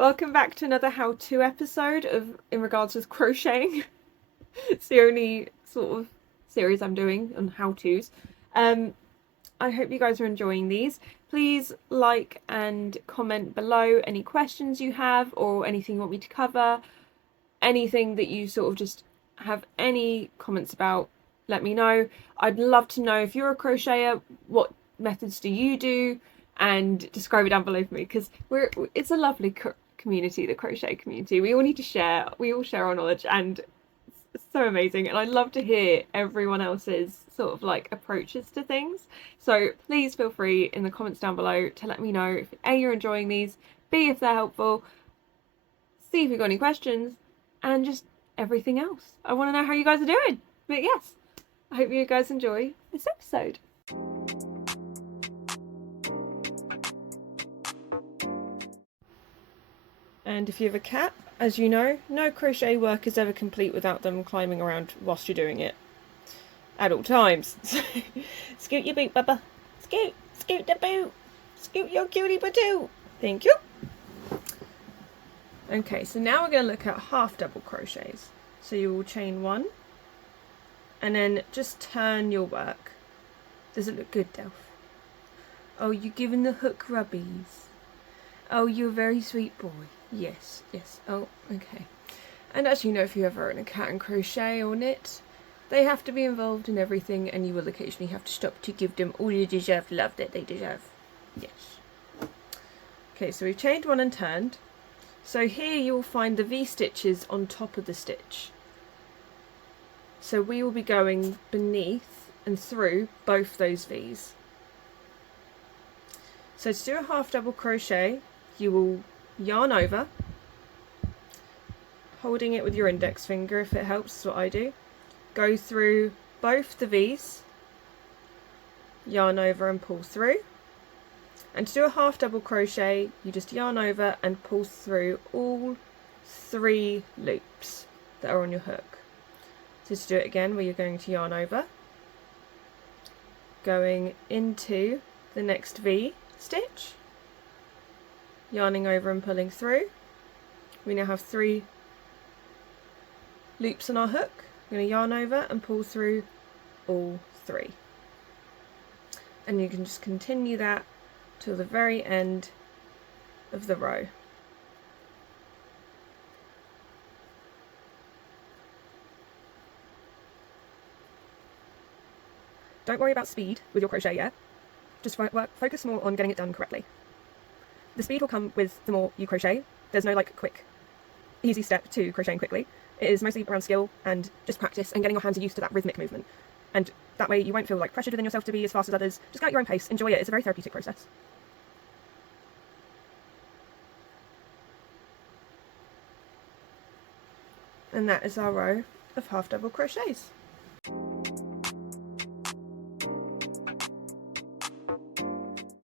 Welcome back to another how-to episode in regards with crocheting. It's the only sort of series I'm doing on how-tos. I hope you guys are enjoying these. Please like and comment below any questions you have or anything you want me to cover. Anything that you sort of just have any comments about, let me know. I'd love to know if you're a crocheter, what methods do you do, and describe it down below for me, because it's a lovely community, the crochet community. We all need to share, we all share our knowledge, and it's so amazing. And I'd love to hear everyone else's sort of like approaches to things. So please feel free in the comments down below to let me know if A, you're enjoying these, B, if they're helpful, C, if you've got any questions, and just everything else. I want to know how you guys are doing. But yes, I hope you guys enjoy this episode. And if you have a cat, as you know, no crochet work is ever complete without them climbing around whilst you're doing it. At all times. Scoot your boot, Bubba. Scoot, scoot the boot. Scoot your cutie patoo. Thank you. Okay, so now we're going to look at half double crochets. So you will chain one and then just turn your work. Does it look good, Delph? Oh, you're giving the hook rubbies. Oh, you're a very sweet boy. Yes, yes. Oh, okay. And as you know, if you ever own a cat and crochet or knit, they have to be involved in everything, and you will occasionally have to stop to give them all the deserved love that they deserve. Yes. Okay, so we've chained one and turned. So here you will find the V-stitches on top of the stitch. So we will be going beneath and through both those V's. So to do a half double crochet, you will yarn over, holding it with your index finger if it helps, is what I do. Go through both the V's, yarn over and pull through. And to do a half double crochet, you just yarn over and pull through all 3 loops that are on your hook. So to do it again, where you're going to yarn over, going into the next V stitch, yarning over and pulling through. We now have 3 loops on our hook. I'm going to yarn over and pull through all 3. And you can just continue that till the very end of the row. Don't worry about speed with your crochet yet. Just focus more on getting it done correctly. The speed will come with the more you crochet. There's no like quick, easy step to crocheting quickly. It is mostly around skill and just practice and getting your hands used to that rhythmic movement. And that way you won't feel like pressured within yourself to be as fast as others. Just go at your own pace, enjoy it. It's a very therapeutic process. And that is our row of half double crochets.